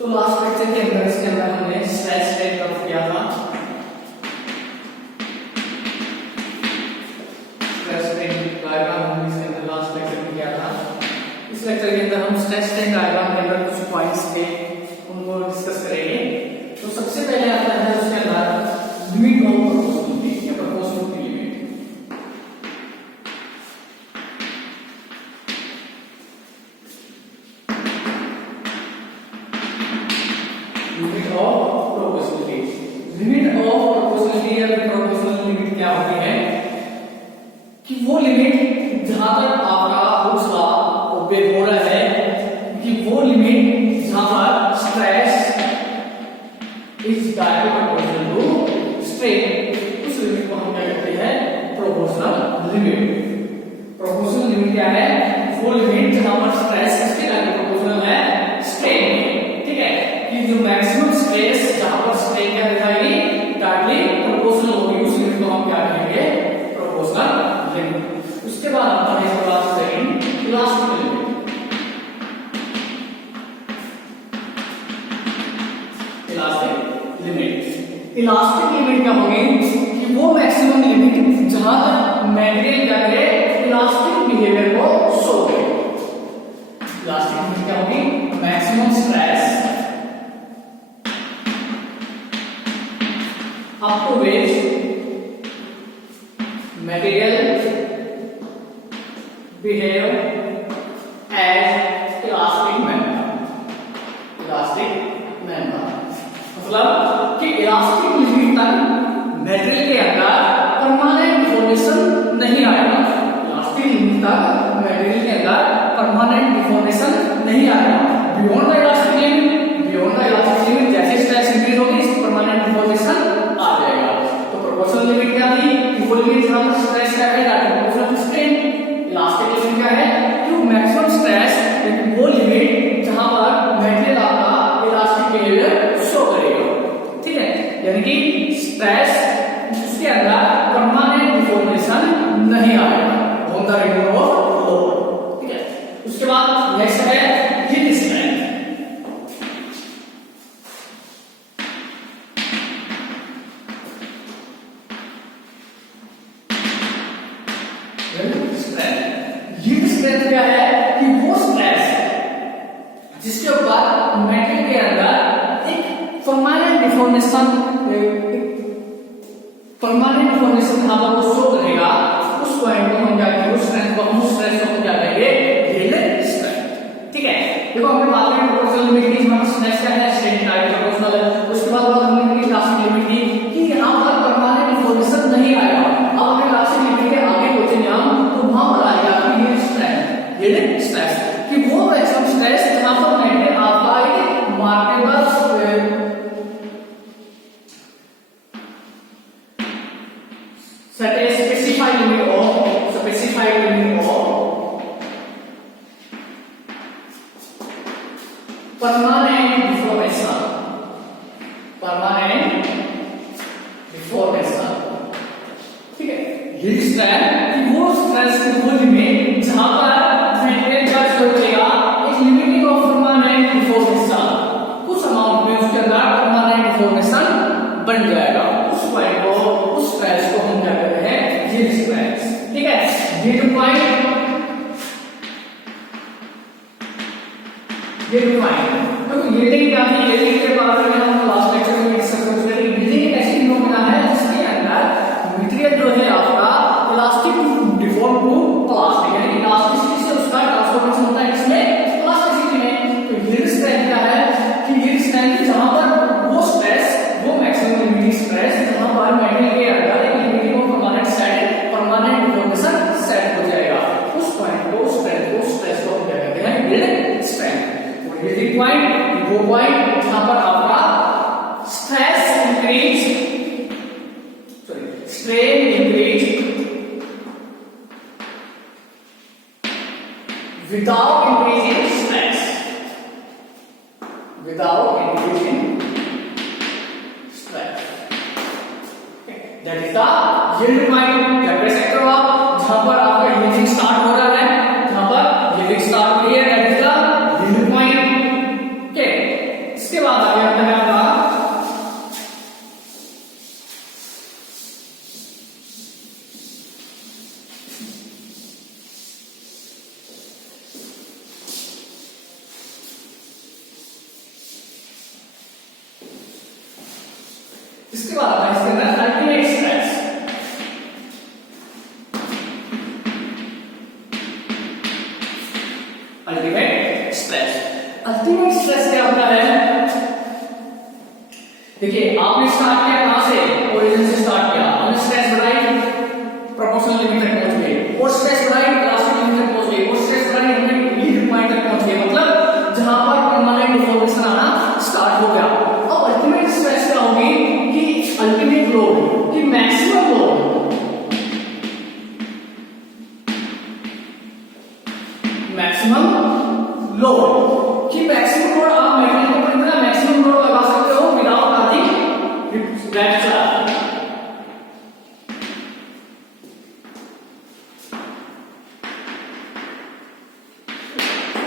तो last lecture के अंदर इसके अंदर हमने स्ट्रेस स्ट्रेन कर्व किया था। स्ट्रेस स्ट्रेन डायग्राम हमने इसके अंदर लास्ट लेक्चर में किया था। इस लेक्चर के अंदर हम स्ट्रेस स्ट्रेन डायग्राम के अंदर कुछ पॉइंट्स थे उनको डिस्कस करेंगे। तो सबसे पहले आता है उसके अंदर लिमिट ऑफ प्रोपोर्शनलिटी या proportionality limit. Limit of proportionality. Limit of proportionality या प्रोपोर्शनल लिमिट क्या होती है कि वो लिमिट जहां तक आपका दूसरा ओबे हो रहा है कि वो लिमिट जहां पर stress is directly proportional to strain, उस लिमिट को हम क्या कहते हैं प्रोपोर्शनल लिमिट। प्रोपोर्शनल लिमिट क्या है? वो लिमिट जहां पर स्ट्रेस किसके डायरेक्टली प्रोपोर्शनल है स्ट्रेन में। ठीक है, कि जो मैक्सिमम स्ट्रेस जहां पर स्ट्रेन क्या दिखाएगी डायरेक्टली प्रोपोर्शनल होगी, उस लिमिट को हम क्या कहेंगे प्रोपोर्शनल लिमिट। उसके बाद आता है इसके बाद second elastic limit. Elastic limit क्या होगी कि वो मैक्सिमम लिमिट जहां तक मटेरियल क्या करे इलास्टिक बिहेवियर को शो करे। इलास्टिक लिमिट क्या होगी? Maximum stress up to which material behave as elastic member. Elastic member मतलब कि इलास्टिक लिमिट तक मटेरियल के अंदर परमानेंट डिफॉर्मेशन नहीं आएगा। इलास्टिक लिमिट तक मटेरियल के अंदर परमानेंट डिफॉर्मेशन नहीं आएगा। बियॉन्ड द इलास्टिक लिमिट जैसे स्ट्रेस इंक्रीज होगी परमानेंट डिफॉर्मेशन आ जाएगा। तो प्रोपोर्शनल लिमिट क्या थी कि वो लिमिट जहां पर स्ट्रेस क्या है proportional to strain. Elastic limit क्या है कि मैक्सिमम स्ट्रेस वो लिमिट जहां पर मटेरियल आपका इलास्टिक बिहेवियर शो करेगा। ठीक है, यानी कि स्ट्रेस उसके अंदर परमानेंट डिफॉर्मेशन नहीं आएगा on the radius of load. ठीक है, उसके बाद नेक्स्ट है यील्ड स्ट्रेंथ। यील्ड स्ट्रेंथ क्या है कि वो स्ट्रेस जिसके ऊपर मेटेरियल के अंदर एक परमानेंट डिफॉर्मेशन जहां पर वो शो करेगा, उस पॉइंट को हम क्या कहेंगे उस स्ट्रेंथ को हम स्ट्रेस को क्या कहेंगे यील्ड स्ट्रेंथ। ठीक है, देखो हमने बात करी प्रोपोर्शनल लिमिट की, हमारा स्ट्रेस क्या है स्ट्रेन टाइप प्रोपोर्शनल है। उसके बाद बात हमने करी इलास्टिक लिमिट की कि यहां पर परमानेंट डिफॉर्मेशन नहीं आएगा। अब हमें इलास्टिक लिमिट के आगे पहुंचे हम तो वहां पर आएगा कि यील्ड स्ट्रेंथ, यील्ड स्ट्रेस कि वो मैक्सिमम स्ट्रेस जहां पर मटेरियल आपका एक markable specified limit of permanent deformation ठीक है। यील्ड स्ट्रेंथ कि वो स्ट्रेस की वो लिमिट जहां पर मटेरियल का शो करेगा एक लिमिटिंग ऑफ परमानेंट डिफॉर्मेशन, कुछ अमाउंट में उसके अंदर परमानेंट डिफॉर्मेशन बन जाएगा। उस पॉइंट को उस स्ट्रेस को हम क्या कहते हैं यील्ड स्ट्रेस। ठीक है, यील्ड पॉइंट तो यील्डिंग क्या थी? यील्डिंग के बारे में हम लास्ट लेक्चर में डिस्कस कर चुके हैं। यील्डिंग एक ऐसी फिनोमेना है जिसके अंदर मटेरियल जो है आपका इलास्टिक डिफॉर्म टू प्लास्टिक, यानी इलास्टिसिटी से उसका ट्रांसफॉर्मेशन होता है इसमें प्लास्टिसिटी में। तो यील्ड स्ट्रेंथ क्या है कि यील्ड स्ट्रेंथ जहां पर वो स्ट्रेस वो मैक्सिमम लिमिटिंग स्ट्रेस जहां पर मटेरियल के अंदर एक limiting of permanent deformation set हो जाएगा, उस पॉइंट को स्ट्रेंथ को स्ट्रेस को हम क्या कहते हैं यील्ड स्ट्रेंथ। यील्डिंग पॉइंट वो पॉइंट जहां पर आपका strain increase without increasing stress, that is the yield point। क्या कह सकते हो आप जहां पर आपका यील्डिंग स्टार्ट हो रहा है, जहां पर यील्डिंग स्टार्ट हो रही है that is the yield point। इसके इसके बाद आता है इसके अंदर ultimate stress. Ultimate stress, ultimate stress क्या होता है? देखिए आपने स्टार्ट किया कहां से? ओरिजिन से स्टार्ट किया, हमने स्ट्रेस बढ़ाई, प्रोपोर्शनल लिमिट तक पहुंच गए, और स्ट्रेस बढ़ाई इलास्टिक लिमिट तक पहुंच गए, और स्ट्रेस बढ़ाई हमने लीड पॉइंट तक पहुंच गए, मतलब जहां पर परमानेंट डिफॉर्मेशन आना स्टार्ट हो गया। अब अल्टीमेट स्ट्रेस क्या होगी कि अल्टीमेट लोड की मैक्सिमम लोड, मैक्सिमम लोड की मैक्सिमम लोड आप मेटेरियल के ऊपर इतना मैक्सिमम लोड लगा सकते हो विदाउट आदि फ्रैक्चर।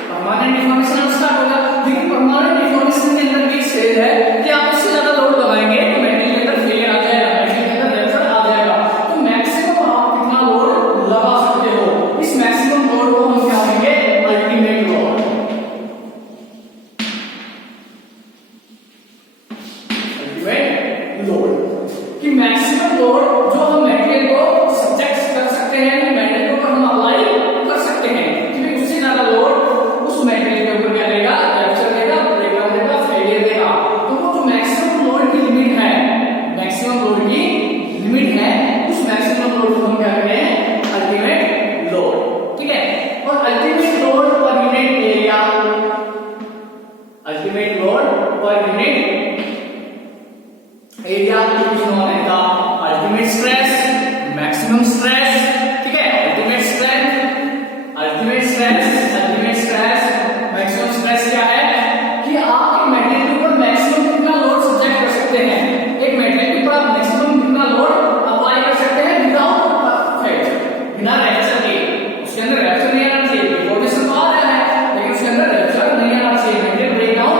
परमानेंट डिफॉर्मेशन स्टार्ट होगा, लेकिन परमानेंट डिफॉर्मेशन के अंदर एक स्टेज है कि आप इससे ज्यादा लोड लगाएंगे तो मेटेरियल के अंदर फेलियर आ जाएगा, मेटेरियल के अंदर रप्चर आ जाएगा। तो मैक्सिमम आप कितना लोड लगा सकते हो, इस मैक्सिमम लोड को हम क्या कहेंगे? Ultimate load. अल्टीमेट लोड कि मैक्सिमम लोड जो हम मेटेरियल को सब्जेक्ट कर सकते हैं, मेटेरियल के ऊपर हम अप्लाई कर सकते हैं, क्योंकि उससे ज्यादा लोड उस मेटेरियल के ऊपर क्या देगा? रप्चर देगा, ब्रेकडाउन देगा, फेलियर देगा। तो वो जो मैक्सिमम लोड की लिमिट है, मैक्सिमम लोड की लिमिट है, उस मैक्सिमम लोड को हम क्या कहते हैं? Ultimate load. ठीक है, और ultimate load per unit area, ultimate load per unit area is known as the ultimate stress, maximum stress. ठीक है, ultimate stress, ultimate stress, ultimate stress, maximum stress क्या है कि आप एक मेटेरियल के ऊपर मैक्सिमम कितना लोड सब्जेक्ट कर सकते हैं, एक मेटेरियल के ऊपर आप मैक्सिमम कितना लोड अप्लाई कर सकते हैं विदाउट फ्रैक्चर, बिना रप्चर के। उसके अंदर रप्चर नहीं आना चाहिए, डिफॉर्मेशन तो आ रहा है लेकिन उसके अंदर रप्चर नहीं आना चाहिए, मेटेरियल ब्रेकडाउन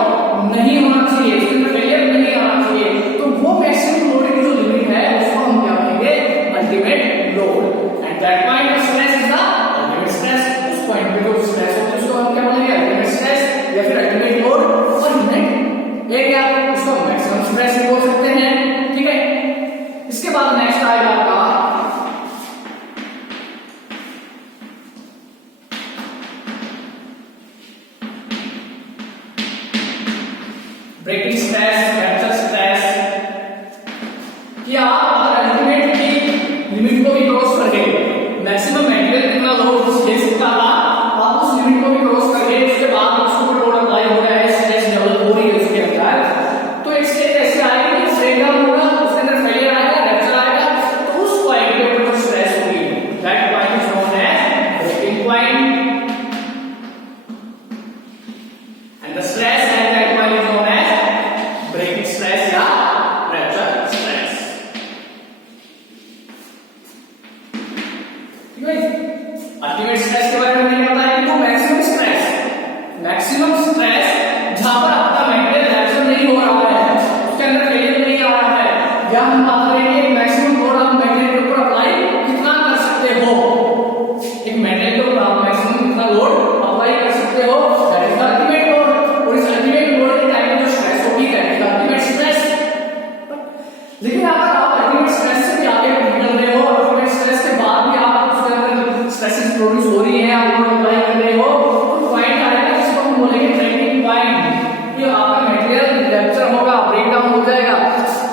नहीं होना चाहिए, उसके अंदर फेलियर नहीं आना चाहिए। तो वो मैक्सिमम लोड की जो लिमिट है उसको हम क्या कहेंगे? Ultimate load. And that point of stress is the ultimate stress. उस पॉइंट पे जो स्ट्रेस होता है उसको हम क्या बोलेंगे? अल्टीमेट स्ट्रेस या फिर अल्टीमेट लोड और यूनिट एरिया, उसको मैक्सिमम स्ट्रेस भी बोल सकते हैं। ठीक है, इसके बाद नेक्स्ट आएगा आपका ब्रेकिंग स्ट्रेस, रप्चर स्ट्रेस। कि आप अगर अल्टीमेट की लिमिट को भी क्रॉस कर गए, मैक्सिमम मेटेरियल कितना लोड दे सकता था, आप उस लिमिट को भी क्रॉस कर गए, उसके बाद उसको लोड अप्लाई हो रहा है, स्ट्रेस लेवल हो रही है उसके अंदर, तो एक स्टेज ऐसे आएगा कि ब्रेकडाउन होगा, उसके अंदर फेलियर आएगा, रप्चर आएगा, तो उस पॉइंट के ऊपर जो स्ट्रेस होगी that point is known as breaking point, and the stress at that point is known as breaking stress या रप्चर स्ट्रेस। अल्टीमेट स्ट्रेस के बारे में नहीं पता है कि वो मैक्सिमम स्ट्रेस, मैक्सिमम स्ट्रेस जहां पर आपका मेटेरियल रप्चर नहीं हो रहा है, उसके अंदर फेलियर नहीं आ रहा है, या हम बात करेंगे कि मैक्सिमम लोड आप मेटेरियल के ऊपर अप्लाई कितना कर सकते हो, एक मेटेरियल के ऊपर आप मैक्सिमम कितना लोड अप्लाई कर सकते हो, that is the ultimate load. और इस अल्टीमेट लोड के टाइम में जो स्ट्रेस होगी that is the ultimate stress. लेकिन अगर आप अल्टीमेट स्ट्रेस से भी आगे निकल रहे हो, अल्टीमेट स्ट्रेस के बाद भी आप उसके अंदर स्ट्रेसेस प्रोड्यूस हो रही है, आप लोड अप्लाई कर रहे हो, तो पॉइंट आएगा जिसको हम बोलेंगे ब्रेकिंग पॉइंट, कि आपका मेटेरियल रप्चर होगा, ब्रेकडाउन हो जाएगा।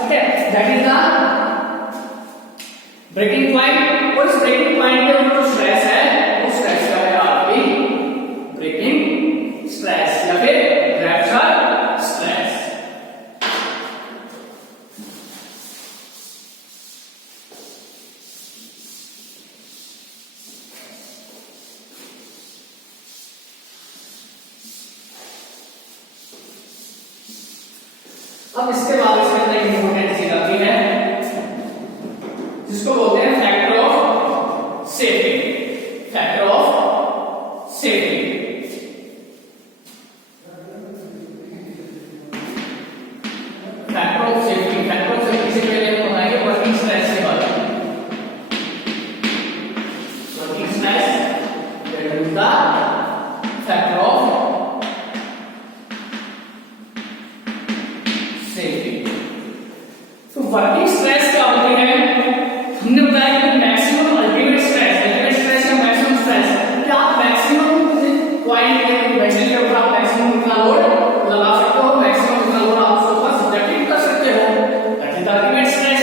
ठीक है, that is the breaking point. और इस ब्रेकिंग पॉइंट के ऊपर जो स्ट्रेस है वो स्ट्रेस क्या है? आपकी ब्रेकिंग स्ट्रेस या फिर रप्चर स्ट्रेस। अब इसके बाद इसके अंदर एक इंपॉर्टेंट चीज आती है जिसको बोलते हैं factor of safety, factor of safety. Factor of safety, factor of safety से पहले हम बनाएंगे वर्किंग स्ट्रेस के बारे में। Working stress that is the factor of safety. तो वर्किंग स्ट्रेस क्या होती है? हमने बताया कि मैक्सिमम अल्टीमेट स्ट्रेस या मैक्सिमम स्ट्रेस, क्या आप मैक्सिमम पॉइंट पे बैटरी के ऊपर आप मैक्सिमम कितना लोड लगा सकते हो, मैक्सिमम कितना लोड आप उसके ऊपर सब्जेक्टिव कर सकते हो, दैट इज अल्टीमेट स्ट्रेस।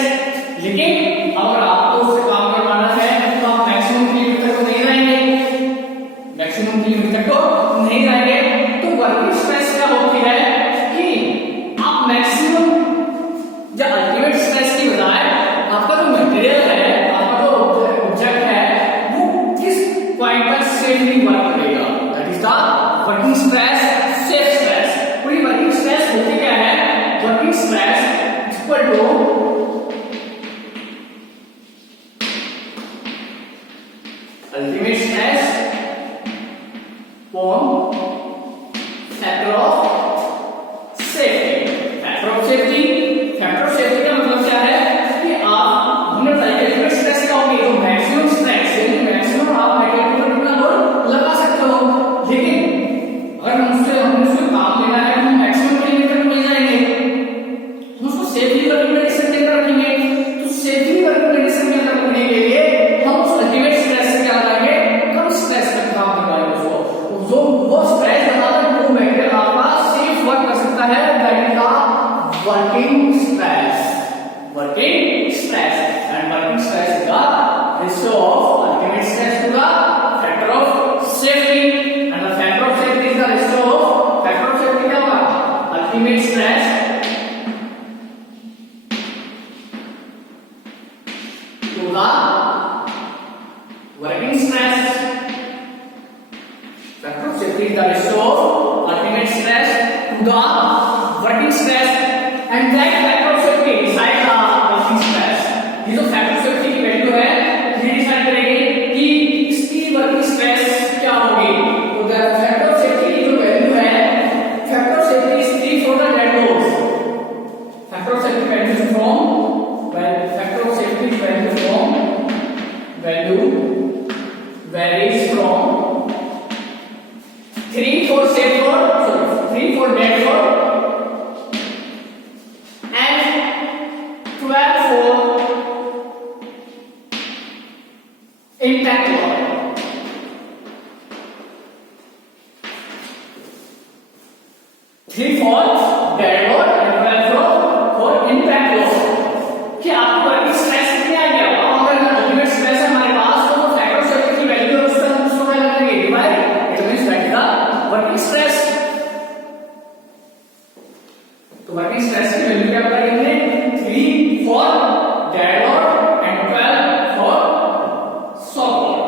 लेकिन अगर आपको उससे काम करवाना है तो आप मैक्सिमम की लिमिट तक तो नहीं जाएंगे, मैक्सिमम की लिमिट तक तो नहीं जाएंगे। तो वर्किंग स्ट्रेस क्या होती है कि आप मैक्सिमम या अल्टीमेट स्ट्रेस की बजाय आपका जो मटेरियल है, आपका जो ऑब्जेक्ट है, वो किस पॉइंट पर सेफली वर्क करेगा, that is the working stress, safe stress. पूरी वर्किंग स्ट्रेस होती क्या है? Working stress equal to ultimate stress upon factor of safety. Factor of safety, factor of safety का मतलब क्या है कि आप हमने बताया अल्टीमेट स्ट्रेस क्या होगी? तो मैक्सिमम स्ट्रेस यानी मैक्सिमम आप मटेरियल पर कितना लोड लगा सकते हो। लेकिन अगर हमसे काम लेना है तो मैक्सिमम के लिमिट तक मिल जाएंगे, हम उसको सेफली वर्किंग कंडीशन के अंदर रखेंगे। तो सेफली वर्किंग कंडीशन के अंदर रखने के लिए हम उस अल्टीमेट स्ट्रेस से क्या करेंगे? कम स्ट्रेस तक काम करवाएंगे उसको, जो वो स्ट्रेस बनाता है वो मटेरियल आपका सेफ वर्क कर सकता है, that is the working stress. Working stress and working stress is the ratio of ultimate stress to the factor of safety and the factor of safety is the ratio of factor of safety क्या होगा? Ultimate stress to the working stress. Factor of safety is the ratio of ultimate stress to the working stress, and that factor of safety decides the working stress. ये जो factor of safety की value है ये decide करेगी कि इसकी working stress क्या होगी। तो द फैक्टर ऑफ सेफ्टी की जो वैल्यू है, factor of safety is 3 for the dead loads. Factor of safety value from factor of safety value varies from 3 for safe load, 3 for dead load, and 12 for intact load. 3 for dead load and 12 for intact load. क्या आपको working stress कितनी आ गया? अगर ultimate stress है हमारे पास तो factor of safety की value उससे हम उसको क्या लगाएंगे? Divide, it means that the working stress. तो वर्किंग स्ट्रेस की वैल्यू क्या बताई हमने? 3 for dead load and 12 for soft load,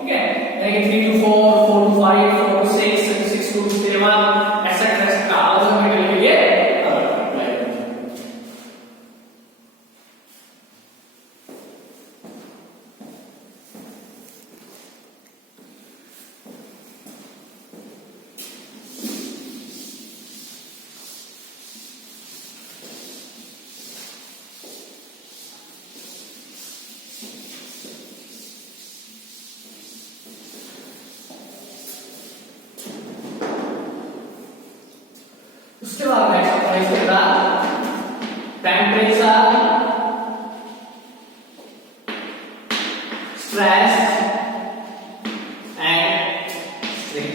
ठीक है? यानी कि 3 to 4, 4 to 5, 4 to 6, 6 to 7 etcetera आज हम के लिए उसके बाद नेक्स्ट अपना इसके बाद temperature, stress and strain.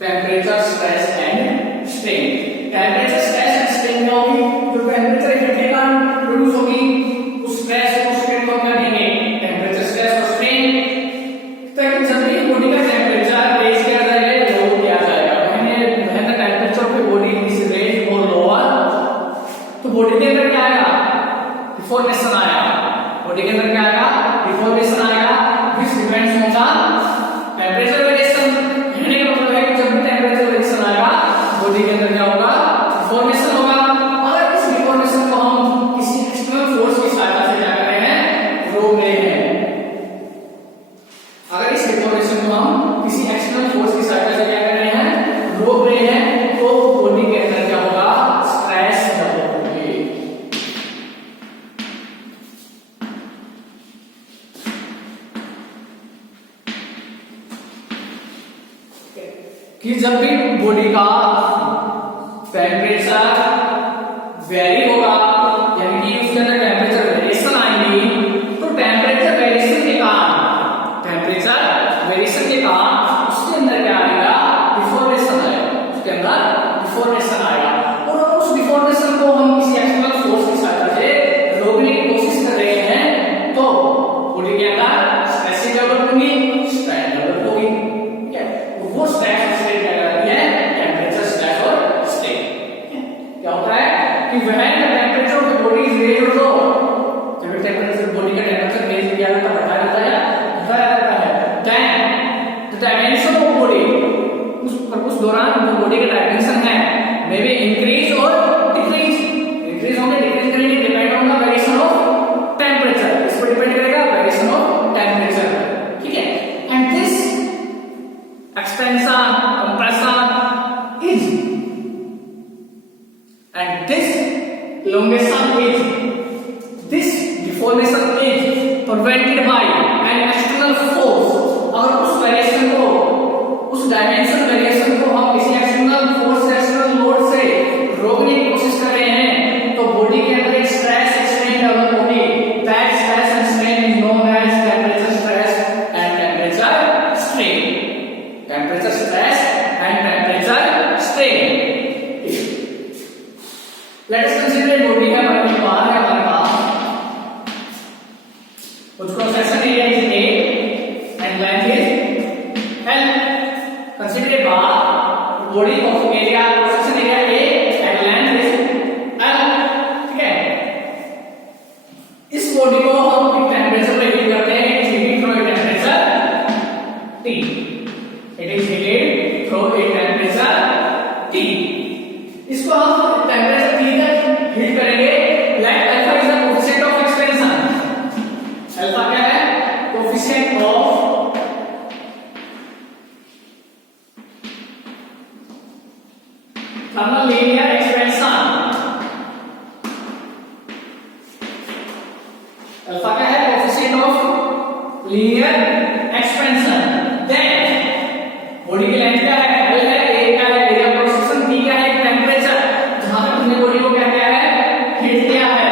Temperature, stress and strain. Temperature, stress and strain क्या होगी? जो टेम्परेचर इफेक्ट के कारण प्रोड्यूस होगी उस स्ट्रेस और स्ट्रेन को क्या कहेंगे? टेम्परेचर, स्ट्रेस और स्ट्रेन। ताकि जब भी बॉडी का टेम्परेचर रेज किया जाएगा, तो बॉडी के अंदर क्या आएगा? डिफॉर्मेशन आएगा। बॉडी के अंदर क्या आएगा? डिफॉर्मेशन आएगा, which depends on the temperature variation. कहने का मतलब है कि जब भी टेंपरेचर वेरिएशन आएगा बॉडी के अंदर क्या होगा? डिफॉर्मेशन होगा। अगर इस डिफॉर्मेशन को हम किसी एक्सटर्नल फोर्स की सहायता से क्या कर रहे हैं? रोक रहे हैं। अगर इस डिफॉर्मेशन को हम किसी एक्सटर्नल फोर्स की सहायता से क्या कर रहे हैं? रोक रहे हैं, तो बॉडी के अंदर क्या होगा? स्ट्रेस कि जब भी बॉडी का टेम्परेचर वेरी होगा, यानी कि उसके अंदर टेम्परेचर वेरिएशन आएंगी, तो टेम्परेचर वेरिएशन के कारण उसके अंदर क्या आएगा, डिफॉर्मेशन आएगा, उसके अंदर डिफॉर्मेशन आएगा, और उस डिफॉर्मेशन को हम किसी एक्सटर्नल फोर्स की सहायता से रोकने की कोशिश कर रहे हैं, तो बॉडी के अंदर स्ट्रेस डेवलप होंगी, स्ट्रेन डेवलप होगी, ठीक है। वो स्ट्रेस और स्ट्रेन क्या कहलाती है, टेम्परेचर स्ट्रेस और स्ट्रेन। क्या होता है कि when the temperature of the body is raised or low, जब टेम्परेचर बॉडी का टेम्परेचर रेज किया जाता है, बढ़ाया जाता है, then the dimension of body, उस दौरान जो बॉडी का डायमेंशन है मे बी इंक्रीज और डिक्रीज, इंक्रीज होंगे डिक्रीज करेंगे, depend on the variation of temperature, इस पर डिपेंड करेगा वेरिएशन ऑफ टेम्परेचर, ठीक है। And this expansion compression is and this elongation is, this deformation is prevented by an external force। अगर उस वेरिएशन को, उस डायमेंशन वेरिएशन को हम किसी एक्सटर्नल फोर्स, एक्सटर्नल लोड से रोकने की कोशिश कर रहे हैं, तो बॉडी के अंदर एक स्ट्रेस स्ट्रेन डेवलप होगी। That stress and strain is known as temperature stress and temperature strain. Temperature stress and temperature strain. Let us consider body का बड़ी बार है हमारे पास, उसको section area is A and length is L। Consider a bar, body of area, section area A and length is L, ठीक है। इस body को हम एक टेम्परेचर पे हीट करते हैं, heating through a temperature T। It is heated through a temperature T। इसको हम टेम्परेचर T तक हीट करेंगे। Let alpha is the coefficient of expansion. Alpha क्या है, coefficient of thermal linear expansion. Alpha क्या है, coefficient of linear expansion. Then body की length क्या है, L है, A क्या है, एरिया क्रॉस सेक्शन, B क्या है, टेम्परेचर, जहां तक हमने बॉडी को क्या किया है, हीट किया है।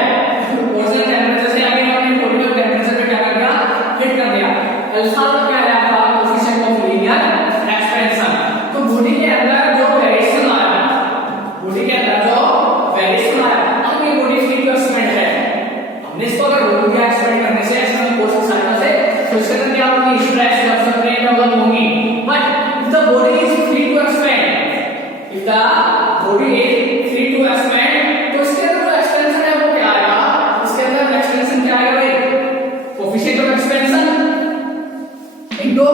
ओरिजिनल टेम्परेचर से आगे हमने बॉडी को टेम्परेचर पे क्या कर दिया, हीट कर दिया। अल्फा क्या है आपका, कोएफिशिएंट ऑफ लीनियर एक्सपेंशन। तो बॉडी के अंदर जो वेरिएशन आया, बॉडी के अंदर जो वेरिएशन आया, अब ये बॉडी फ्री टू एक्सपेंड है, हमने इसको अगर रोक दिया एक्सपेंड करने से, एक्सटर्नल फोर्स की सहायता से, तो इसके अंदर क्या होगी, स्ट्रेस स्ट्रेन डेवलप होगी। But the body is free to expand, if the body is free to expand, तो इसके अंदर जो एक्सपेंशन है वो क्या आएगा, इसके अंदर एक्सपेंशन क्या आएगा भाई, कोएफिशिएंट ऑफ एक्सपेंशन इनटू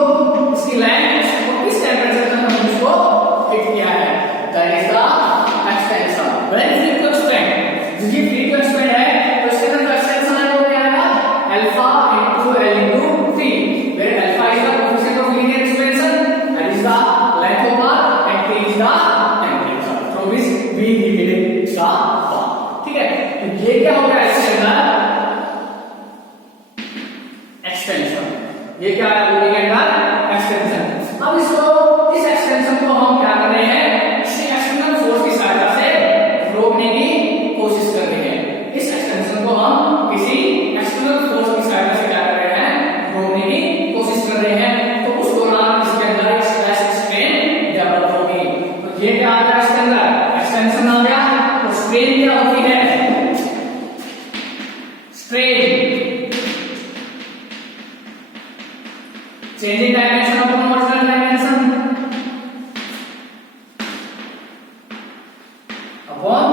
इसकी लेंथ और इस टेम्परेचर तक हमने इसको हिट किया है, that is the expansion. When free to expand, ये फ्री टू एक्सपेंड है, तो इसके अंदर जो एक्सपेंशन है वो क्या आएगा, alpha into L into T, where alpha is the coefficient of linear expansion, that is the length of bar and T is the temperature from which we heated the bar, ठीक है। तो ये क्या होगा, इसके अंदर एक्सपेंशन, ये क्या है बॉडी के अंदर एक्सपेंशन। अब इसको, इस एक्सपेंशन को हम क्या कर रहे हैं, किसी एक्सटर्नल फोर्स की सहायता से रोकने की कोशिश कर रहे हैं। इस एक्सपेंशन को हम किसी एक्सटर्नल फोर्स की सहायता से क्या कर रहे हैं, रोकने की कोशिश कर रहे हैं। तो उस दौरान इसके अंदर स्ट्रेस स्ट्रेन डेवलप होगी। तो ये क्या आ गया, इसके अंदर एक्सपेंशन आ गया, तो स्ट्रेन क्या होती है, strain change in dimension of original dimension upon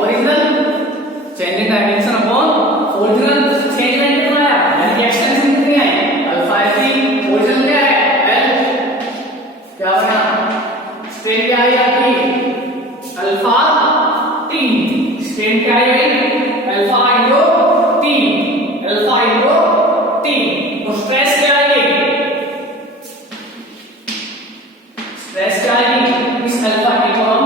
original, change in dimension upon original. Change in कितना है, यानी एक्सटेंशन कितनी है, अल्फा है, ओरिजिनल क्या है L, क्या बना, स्ट्रेन क्या है आपकी अल्फा T, स्ट्रेन क्या है alpha into T, alpha into T। तो स्ट्रेस क्या आएगी, स्ट्रेस क्या आएगी, इस अल्फा T को हम